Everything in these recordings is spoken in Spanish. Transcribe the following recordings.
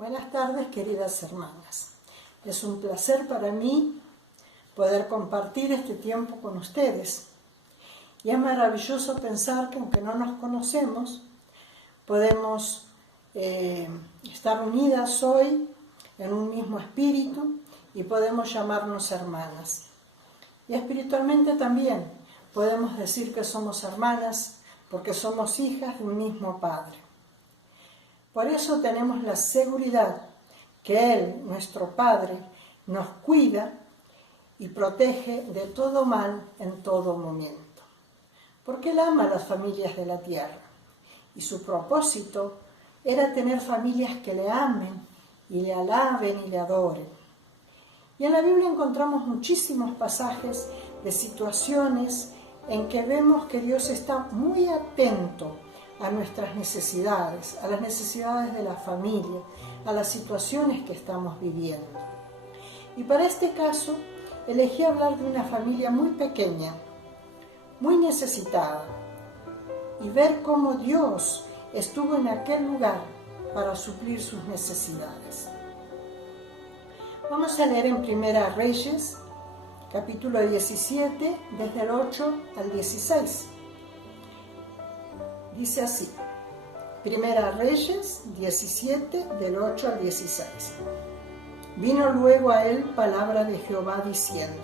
Buenas tardes, queridas hermanas. Es un placer para mí poder compartir este tiempo con ustedes. Y es maravilloso pensar que aunque no nos conocemos, podemos estar unidas hoy en un mismo espíritu y podemos llamarnos hermanas. Y espiritualmente también podemos decir que somos hermanas porque somos hijas de un mismo Padre. Por eso tenemos la seguridad que Él, nuestro Padre, nos cuida y protege de todo mal en todo momento. Porque Él ama a las familias de la tierra y su propósito era tener familias que le amen y le alaben y le adoren. Y en la Biblia encontramos muchísimos pasajes de situaciones en que vemos que Dios está muy atento a nuestras necesidades, a las necesidades de la familia, a las situaciones que estamos viviendo. Y para este caso, elegí hablar de una familia muy pequeña, muy necesitada, y ver cómo Dios estuvo en aquel lugar para suplir sus necesidades. Vamos a leer en Primera Reyes, capítulo 17, desde el 8 al 16. Dice así, Primera Reyes 17, del 8 al 16. Vino luego a él palabra de Jehová diciendo,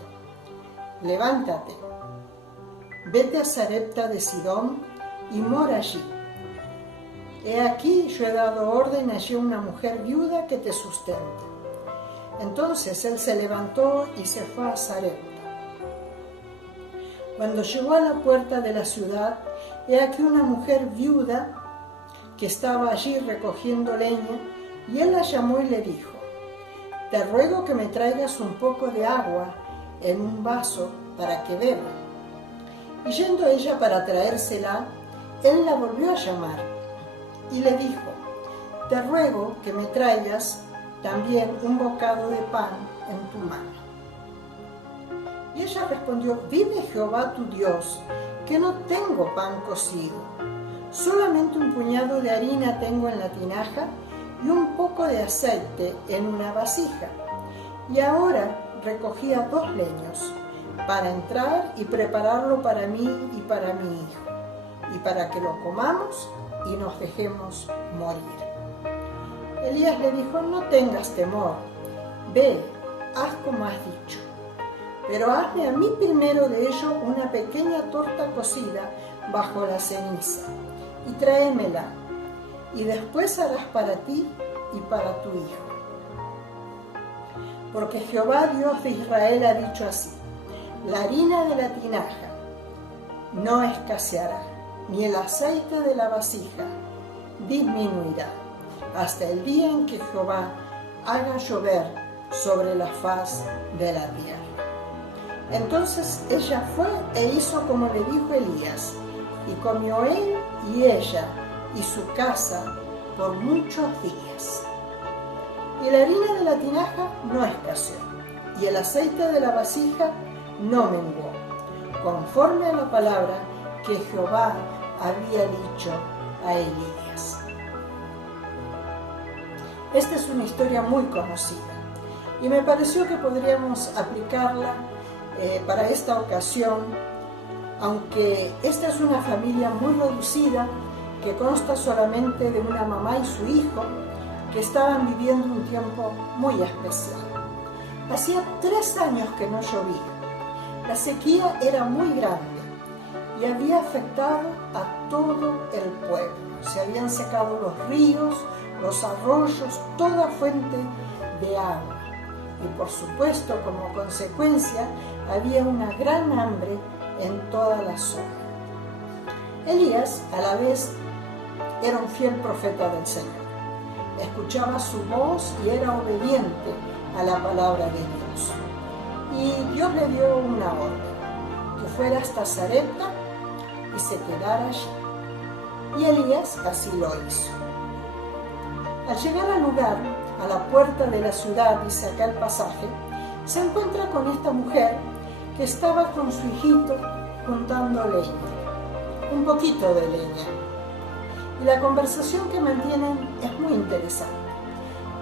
levántate, vete a Sarepta de Sidón y mora allí. He aquí yo he dado orden allí a una mujer viuda que te sustente. Entonces él se levantó y se fue a Sarepta. Cuando llegó a la puerta de la ciudad, he aquí una mujer viuda que estaba allí recogiendo leña, y él la llamó y le dijo, te ruego que me traigas un poco de agua en un vaso para que beba. Y yendo ella para traérsela, él la volvió a llamar y le dijo, te ruego que me traigas también un bocado de pan en tu mano. Y ella respondió, vive Jehová tu Dios, que no tengo pan cocido, solamente un puñado de harina tengo en la tinaja y un poco de aceite en una vasija. Y ahora recogía 2 leños para entrar y prepararlo para mí y para mi hijo, y para que lo comamos y nos dejemos morir. Elías le dijo, no tengas temor, ve, haz como has dicho. Pero hazme a mí primero de ello una pequeña torta cocida bajo la ceniza, y tráemela, y después harás para ti y para tu hijo. Porque Jehová Dios de Israel ha dicho así, la harina de la tinaja no escaseará, ni el aceite de la vasija disminuirá, hasta el día en que Jehová haga llover sobre la faz de la tierra. Entonces ella fue e hizo como le dijo Elías, y comió él y ella y su casa por muchos días. Y la harina de la tinaja no escaseó, y el aceite de la vasija no menguó, conforme a la palabra que Jehová había dicho a Elías. Esta es una historia muy conocida, y me pareció que podríamos aplicarla para esta ocasión, aunque esta es una familia muy reducida que consta solamente de una mamá y su hijo que estaban viviendo un tiempo muy especial. Hacía 3 años que no llovía, la sequía era muy grande y había afectado a todo el pueblo. Se habían secado los ríos, los arroyos, toda fuente de agua. Y por supuesto, como consecuencia, había una gran hambre en toda la zona. Elías, a la vez, era un fiel profeta del Señor. Escuchaba su voz y era obediente a la palabra de Dios. Y Dios le dio una orden, que fuera hasta Sarepta y se quedara allí. Y Elías así lo hizo. Al llegar al lugar, a la puerta de la ciudad, dice acá el pasaje, se encuentra con esta mujer que estaba con su hijito juntando leña, un poquito de leña. Y la conversación que mantienen es muy interesante.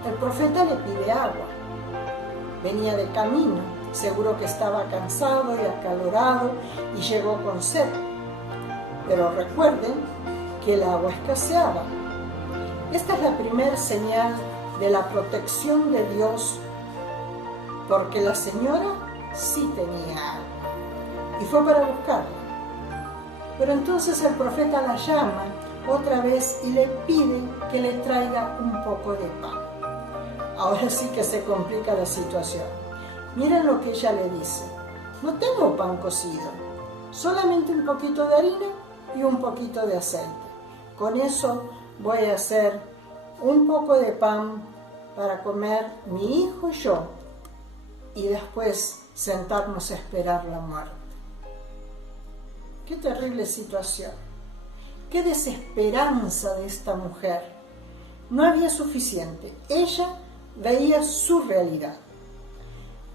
El profeta le pide agua. Venía de camino, seguro que estaba cansado y acalorado y llegó con sed. Pero recuerden que el agua escaseaba. Esta es la primera señal de la protección de Dios, porque la señora sí tenía agua y fue para buscarla. Pero entonces el profeta la llama otra vez y le pide que le traiga un poco de pan. Ahora sí que se complica la situación. Miren lo que ella le dice: no tengo pan cocido, solamente un poquito de harina y un poquito de aceite. Con eso voy a hacer un poco de pan para comer mi hijo y yo, y después sentarnos a esperar la muerte. Qué terrible situación, qué desesperanza de esta mujer. No había suficiente, ella veía su realidad,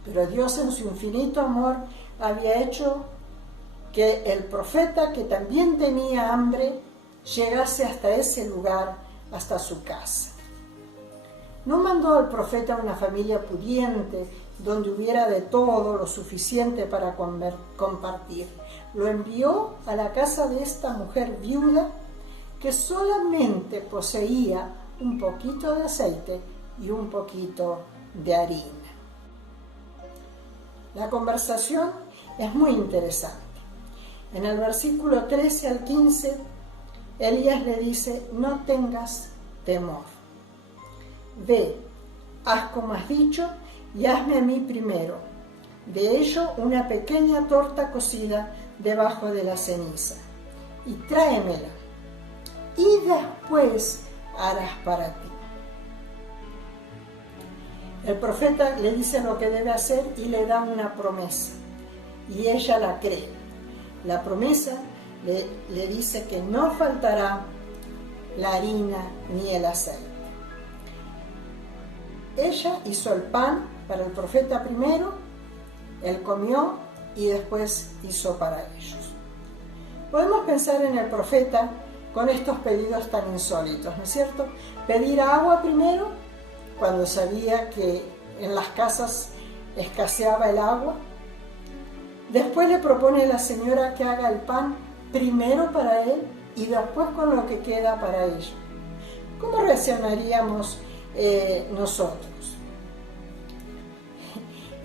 pero Dios en su infinito amor había hecho que el profeta, que también tenía hambre, llegase hasta ese lugar, hasta su casa. No mandó al profeta a una familia pudiente, donde hubiera de todo lo suficiente para compartir. Lo envió a la casa de esta mujer viuda, que solamente poseía un poquito de aceite y un poquito de harina. La conversación es muy interesante. En el versículo 13 al 15, Elías le dice: no tengas temor. Ve, haz como has dicho y hazme a mí primero, de ello una pequeña torta cocida debajo de la ceniza, y tráemela, y después harás para ti. El profeta le dice lo que debe hacer y le da una promesa, y ella la cree. La promesa le dice que no faltará la harina ni el aceite. Ella hizo el pan para el profeta primero, él comió y después hizo para ellos. Podemos pensar en el profeta con estos pedidos tan insólitos, ¿no es cierto? Pedir agua primero, cuando sabía que en las casas escaseaba el agua. Después le propone a la señora que haga el pan primero para él y después con lo que queda para ella. ¿Cómo reaccionaríamos nosotros?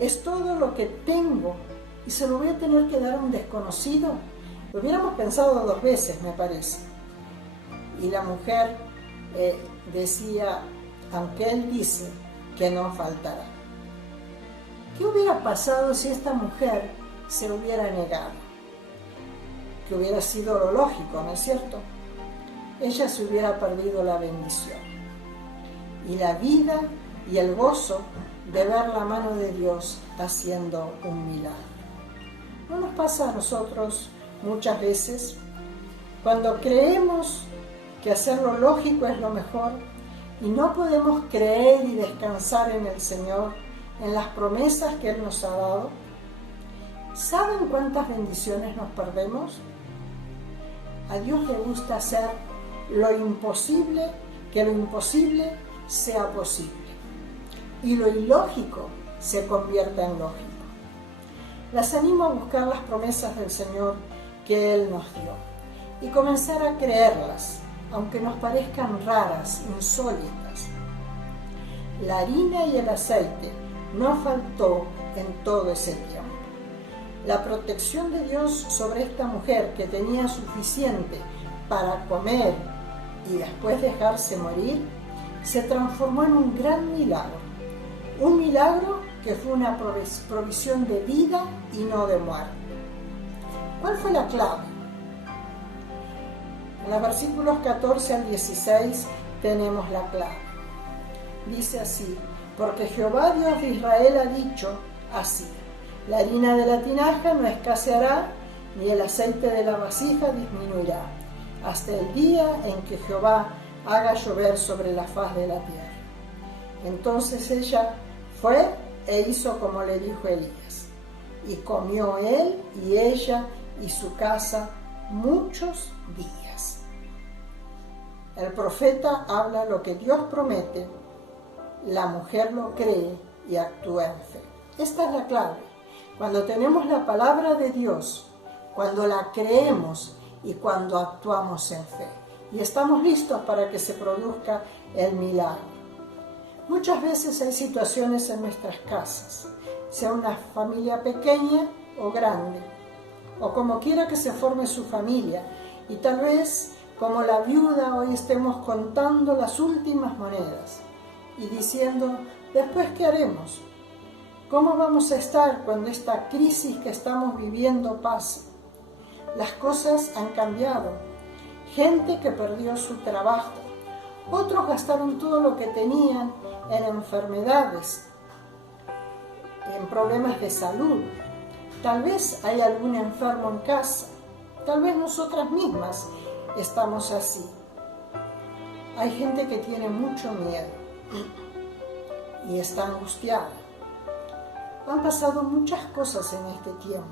Es todo lo que tengo y se lo voy a tener que dar a un desconocido. Lo hubiéramos pensado 2 veces, me parece. Y la mujer decía: aunque él dice que no faltará. ¿Qué hubiera pasado si esta mujer se hubiera negado? Que hubiera sido lo lógico, ¿no es cierto? Ella se hubiera perdido la bendición y la vida y el gozo de ver la mano de Dios haciendo un milagro. ¿No nos pasa a nosotros muchas veces cuando creemos que hacer lo lógico es lo mejor y no podemos creer y descansar en el Señor, en las promesas que Él nos ha dado? ¿Saben cuántas bendiciones nos perdemos? A Dios le gusta hacer lo imposible, que lo imposible sea posible, y lo ilógico se convierta en lógico. Las animo a buscar las promesas del Señor que Él nos dio y comenzar a creerlas, aunque nos parezcan raras, insólitas. La harina y el aceite no faltó en todo ese tiempo. La protección de Dios sobre esta mujer, que tenía suficiente para comer y después dejarse morir, se transformó en un gran milagro. Un milagro que fue una provisión de vida y no de muerte. ¿Cuál fue la clave? En los versículos 14 al 16 tenemos la clave. Dice así: porque Jehová Dios de Israel ha dicho así: la harina de la tinaja no escaseará, ni el aceite de la vasija disminuirá, hasta el día en que Jehová haga llover sobre la faz de la tierra. Entonces ella fue e hizo como le dijo Elías, y comió él y ella y su casa muchos días. El profeta habla lo que Dios promete la mujer lo cree y actúa en fe. Esta es la clave. Cuando tenemos la palabra de Dios, cuando la creemos y cuando actuamos en fe. Y estamos listos para que se produzca el milagro. Muchas veces hay situaciones en nuestras casas, sea una familia pequeña o grande, o como quiera que se forme su familia, y tal vez como la viuda hoy estemos contando las últimas monedas y diciendo, ¿después qué haremos? ¿Cómo vamos a estar cuando esta crisis que estamos viviendo pase? Las cosas han cambiado. Gente que perdió su trabajo. Otros gastaron todo lo que tenían en enfermedades, en problemas de salud. Tal vez hay algún enfermo en casa. Tal vez nosotras mismas estamos así. Hay gente que tiene mucho miedo y está angustiada. Han pasado muchas cosas en este tiempo.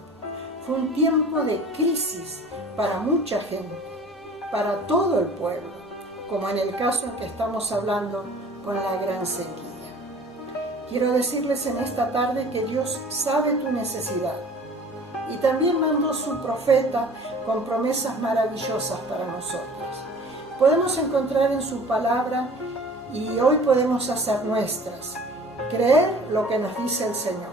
Fue un tiempo de crisis para mucha gente, para todo el pueblo, como en el caso en que estamos hablando con la gran sequía. Quiero decirles en esta tarde que Dios sabe tu necesidad y también mandó su profeta con promesas maravillosas para nosotros. Podemos encontrar en su palabra y hoy podemos hacer nuestras, creer lo que nos dice el Señor.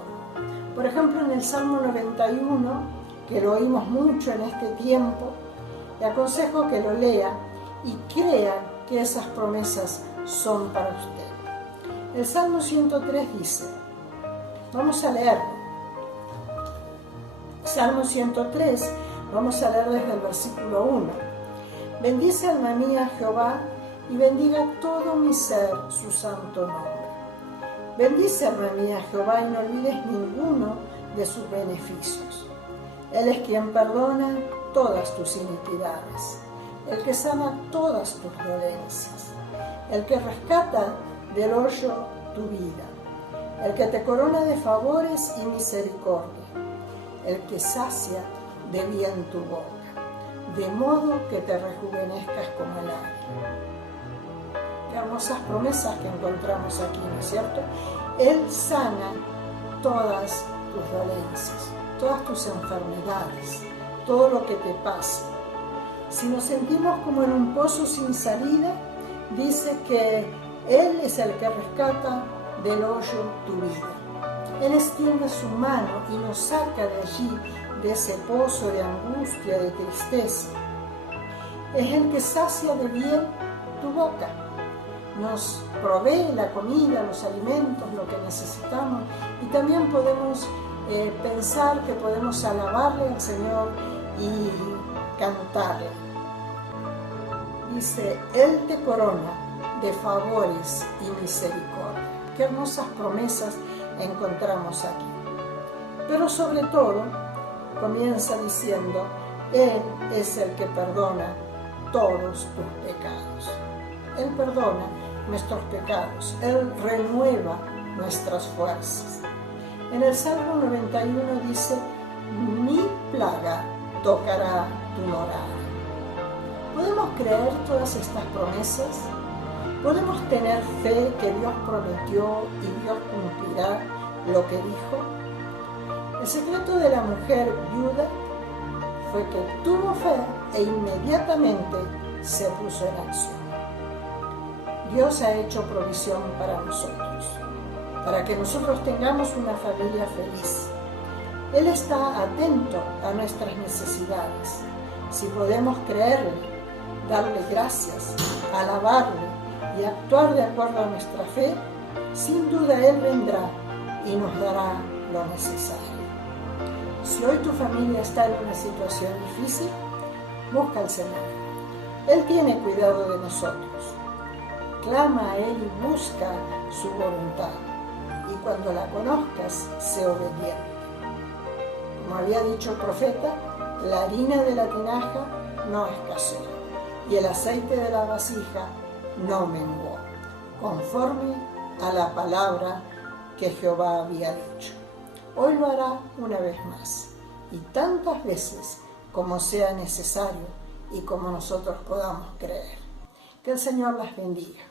Por ejemplo, en el Salmo 91, que lo oímos mucho en este tiempo, le aconsejo que lo lea y crea que esas promesas son para usted. El Salmo 103 dice, vamos a leerlo. Salmo 103, vamos a leer desde el versículo 1. Bendice alma mía a Jehová y bendiga todo mi ser su santo nombre. Bendice alma mía a Jehová y no olvides ninguno de sus beneficios. Él es quien perdona todas tus iniquidades, el que sana todas tus dolencias, el que rescata del hoyo tu vida, el que te corona de favores y misericordia, el que sacia de bien tu boca, de modo que te rejuvenezcas como el águila. Qué hermosas promesas que encontramos aquí, ¿no es cierto? Él sana todas tus dolencias, todas tus enfermedades, todo lo que te pase. Si nos sentimos como en un pozo sin salida, dice que Él es el que rescata del hoyo tu vida. Él extiende su mano y nos saca de allí, de ese pozo de angustia, de tristeza. Es el que sacia de bien tu boca. Nos provee la comida, los alimentos, lo que necesitamos. Y también podemos pensar que podemos alabarle al Señor y cantarle. Dice, Él te corona de favores y misericordia. Qué hermosas promesas encontramos aquí. Pero sobre todo, comienza diciendo, Él es el que perdona todos tus pecados. Él perdona nuestros pecados. Él renueva nuestras fuerzas. En el Salmo 91 dice, ni plaga tocará tu morada. ¿Podemos creer todas estas promesas? ¿Podemos tener fe que Dios prometió y Dios cumplirá lo que dijo? El secreto de la mujer viuda fue que tuvo fe e inmediatamente se puso en acción. Dios ha hecho provisión para nosotros, para que nosotros tengamos una familia feliz. Él está atento a nuestras necesidades. Si podemos creerle, darle gracias, alabarle y actuar de acuerdo a nuestra fe, sin duda Él vendrá y nos dará lo necesario. Si hoy tu familia está en una situación difícil, busca al Señor. Él tiene cuidado de nosotros. Clama a Él y busca su voluntad. Y cuando la conozcas, sé obediente. Como había dicho el profeta, la harina de la tinaja no escaseó y el aceite de la vasija no menguó, conforme a la palabra que Jehová había dicho. Hoy lo hará una vez más y tantas veces como sea necesario y como nosotros podamos creer. Que el Señor las bendiga.